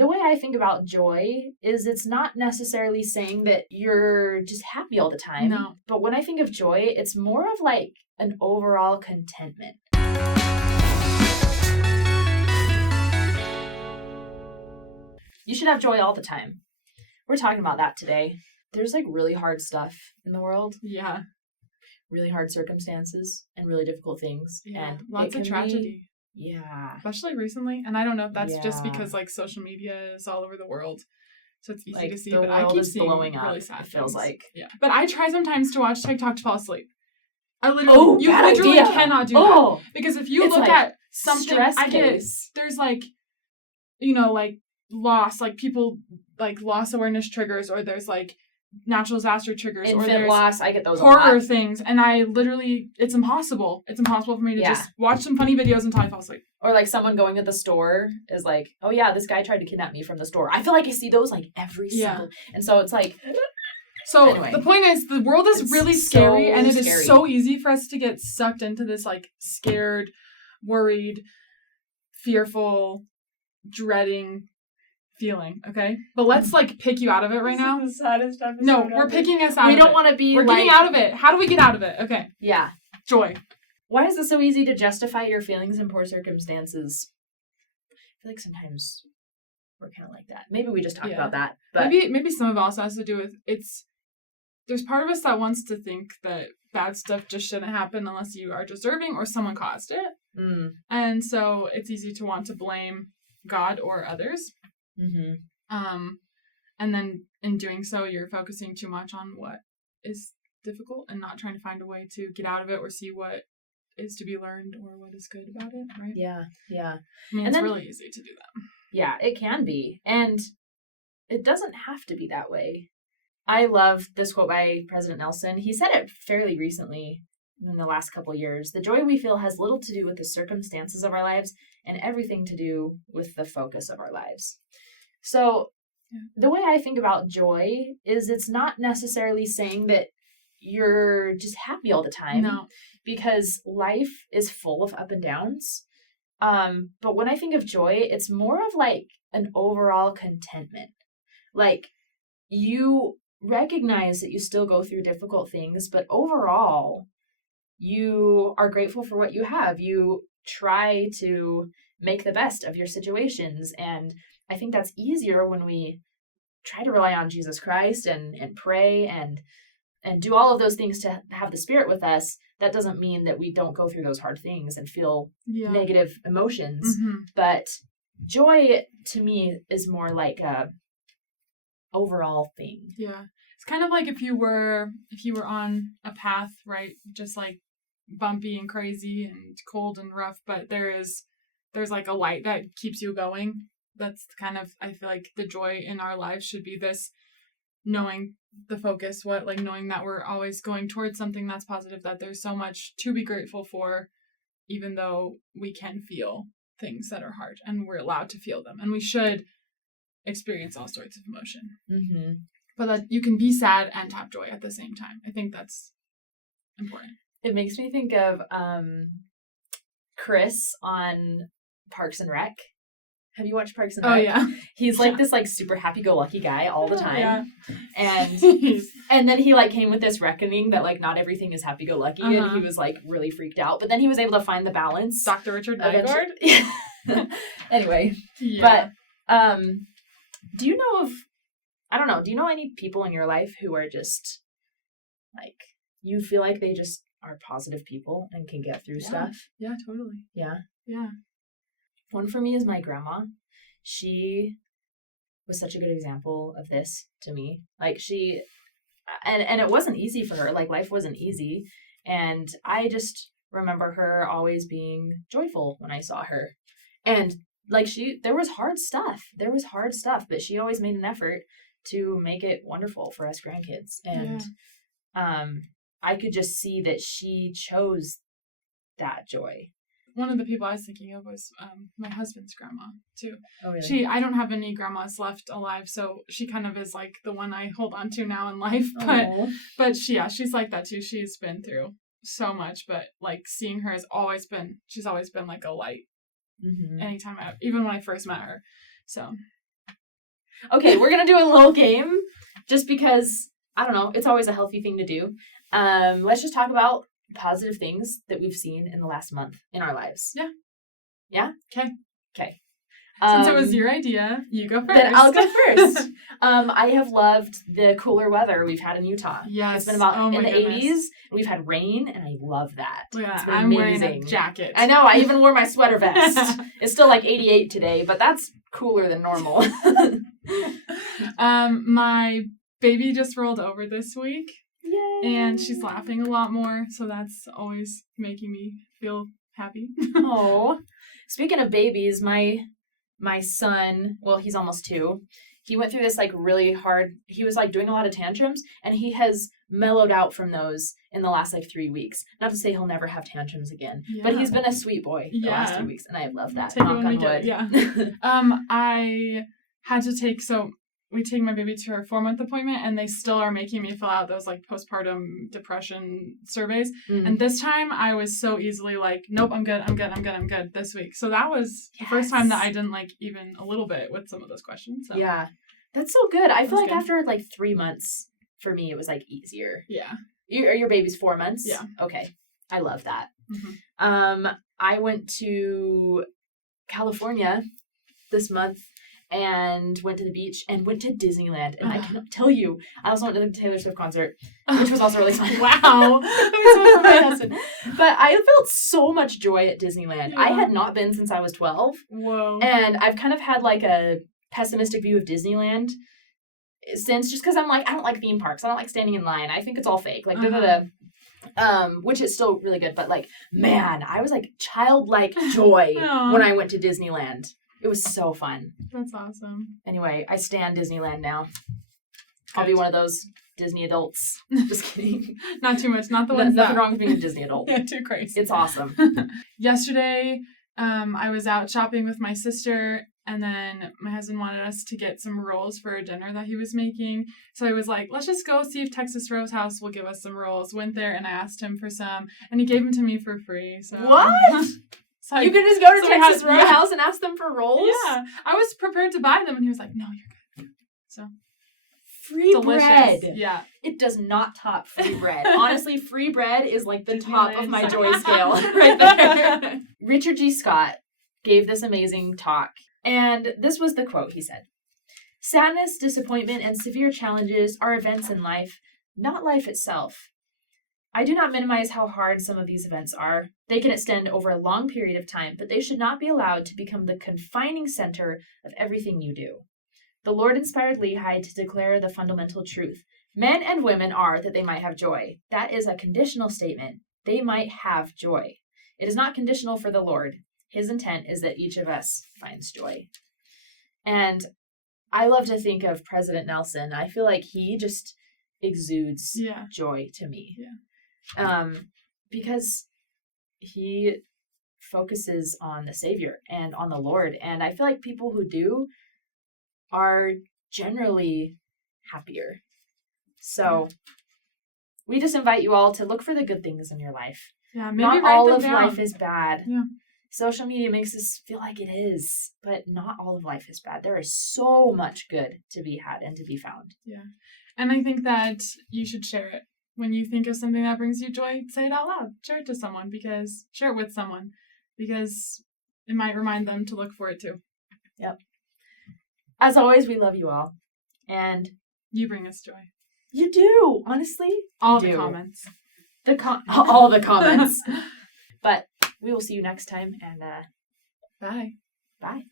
the way I think about joy is it's not necessarily saying that you're just happy all the time. No. But when I think of joy, it's more of like an overall contentment. You should have joy all the time. We're talking about that today. There's like really hard stuff in the world. Yeah. Really hard circumstances and really difficult things. Yeah. And Lots of tragedy. Yeah. Especially recently. And I don't know if that's just because like social media is all over the world. So it's easy like, to see. The but world I keep is seeing blowing up, really sad it feels things. like. Yeah. But I try sometimes to watch TikTok to fall asleep. You literally idea. cannot do that. Because if you look like at something, stress case. there's like, you know, like loss, like people, like loss awareness triggers, or there's like natural disaster triggers, Infant or there's loss. I get those horror a lot. things, and I literally, it's impossible. It's impossible for me to just watch some funny videos until I fall asleep. Or like someone going to the store is like, oh yeah, this guy tried to kidnap me from the store. I feel like I see those like every single, and so it's like. So anyway, the point is, the world is really scary, so and it scary. is so easy for us to get sucked into this like scared, worried, fearful, dreading feeling, okay? But let's like pick you out of it right now. This is the saddest episode No, we're picking us out of it. We don't want to be We're getting out of it. How do we get out of it? Okay. Yeah. Joy. Why is it so easy to justify your feelings in poor circumstances? I feel like sometimes we're kind of like that. Maybe we just talked about that. But maybe some of it also has to do with there's part of us that wants to think that bad stuff just shouldn't happen unless you are deserving or someone caused it. Mm. And so it's easy to want to blame God or others. Mm-hmm. And then in doing so, you're focusing too much on what is difficult and not trying to find a way to get out of it or see what is to be learned or what is good about it, right? Yeah. I mean, it's really easy to do that. Yeah, it can be. And it doesn't have to be that way. I love this quote by President Nelson. He said it fairly recently in the last couple of years. The joy we feel has little to do with the circumstances of our lives and everything to do with the focus of our lives. So the way I think about joy is it's not necessarily saying that you're just happy all the time. No. Because life is full of up and downs. But when I think of joy, it's more of like an overall contentment. Like you recognize that you still go through difficult things, but overall, you are grateful for what you have. You try to make the best of your situations. And I think that's easier when we try to rely on Jesus Christ and pray and do all of those things to have the Spirit with us. That doesn't mean that we don't go through those hard things and feel negative emotions. Mm-hmm. But joy to me is more like a overall thing. Yeah. It's kind of like if you were on a path, right? Just like bumpy and crazy and cold and rough, but there's like a light that keeps you going. That's kind of, I feel like the joy in our lives should be this knowing the focus, knowing that we're always going towards something that's positive, that there's so much to be grateful for, even though we can feel things that are hard and we're allowed to feel them. And we should experience all sorts of emotion. Mm-hmm. But that you can be sad and have joy at the same time. I think that's important. It makes me think of Chris on Parks and Rec. Have you watched Parks and Rec? Oh, yeah. He's like this like super happy-go-lucky guy all the time. Yeah. And then he like came with this reckoning that like not everything is happy-go-lucky, and he was like really freaked out. But then he was able to find the balance. Dr. Richard Nygaard? Anyway. Yeah. But do you know any people in your life who are just like, you feel like they just are positive people and can get through stuff? Yeah, totally. Yeah. Yeah. One for me is my grandma. She was such a good example of this to me. Like and it wasn't easy for her. Like life wasn't easy. And I just remember her always being joyful when I saw her. And like there was hard stuff, but she always made an effort to make it wonderful for us grandkids. And I could just see that she chose that joy. One of the people I was thinking of was my husband's grandma, too. Oh, really? I don't have any grandmas left alive, so she kind of is like the one I hold on to now in life. But she's like that, too. She's been through so much, but like seeing her she's always been like a light. Mm-hmm. Anytime even when I first met her. So Okay, we're going to do a little game just because, I don't know, it's always a healthy thing to do. Let's just talk about positive things that we've seen in the last month in our lives. Yeah. Yeah? Okay. Okay. Since it was your idea, you go first. Then I'll go first. I have loved the cooler weather we've had in Utah. Yes. It's been about in the goodness. 80s. We've had rain, and I love that. Yeah, It's been I'm amazing. wearing a jacket. I know. I even wore my sweater vest. It's still like 88 today, but that's cooler than normal. My baby just rolled over this week. Yay. And she's laughing a lot more, so that's always making me feel happy. Oh. Speaking of babies, my son, well, he's almost 2. He went through this like really hard, he was like doing a lot of tantrums, and he has mellowed out from those in the last like 3 weeks. Not to say he'll never have tantrums again, but he's been a sweet boy the last 2 weeks, and I love that. Take Knock on wood. Yeah. I had to take, we take my baby to her 4-month appointment, and they still are making me fill out those like postpartum depression surveys. Mm. And this time I was so easily like, nope, I'm good this week. So that was the first time that I didn't like even a little bit with some of those questions. So. Yeah. That's so good. I feel like good. after like 3 months, for me, it was like easier. Yeah. Your baby's 4 months? Yeah. Okay. I love that. Mm-hmm. I went to California this month and went to the beach and went to Disneyland. And I cannot tell you, I also went to the Taylor Swift concert, which was also really fun. Wow. It was fun for my husband. But I felt so much joy at Disneyland. Yeah. I had not been since I was 12. Whoa. And I've kind of had like a pessimistic view of Disneyland since, just because I'm like, I don't like theme parks. I don't like standing in line. I think it's all fake. Like, which is still really good. But like, man, I was like childlike joy when I went to Disneyland. It was so fun. That's awesome. Anyway, I stan Disneyland now. I'll Good. be one of those Disney adults. Just kidding. Not too much. Not the ones Nothing wrong with being a Disney adult. Yeah, too crazy. It's awesome. Yesterday, I was out shopping with my sister, and then my husband wanted us to get some rolls for a dinner that he was making. So I was like, let's just go see if Texas Roadhouse will give us some rolls. Went there and I asked him for some, and he gave them to me for free. So What? So you could just go to so Texas Roadhouse and ask them for rolls? Yeah. I was prepared to buy them, and he was like, no, you're good. So free delicious. bread. Yeah. It does not top free bread. Honestly, free bread is like the top of my Disneyland. joy scale right there. Richard G. Scott gave this amazing talk, and this was the quote he said. Sadness, disappointment, and severe challenges are events in life, not life itself. I do not minimize how hard some of these events are. They can extend over a long period of time, but they should not be allowed to become the confining center of everything you do. The Lord inspired Lehi to declare the fundamental truth. Men and women are that they might have joy. That is a conditional statement. They might have joy. It is not conditional for the Lord. His intent is that each of us finds joy. And I love to think of President Nelson. I feel like he just exudes joy to me. Yeah. Because he focuses on the Savior and on the Lord. And I feel like people who do are generally happier. So we just invite you all to look for the good things in your life. Yeah, maybe not write all them of down. life is bad. Yeah. Social media makes us feel like it is, but not all of life is bad. There is so much good to be had and to be found. Yeah. And I think that you should share it. When you think of something that brings you joy, say it out loud. Share it to someone, share it with someone, because it might remind them to look for it too. Yep. As always, we love you all. And you bring us joy. You do, honestly. All the comments. All the comments. But we will see you next time, and bye. Bye.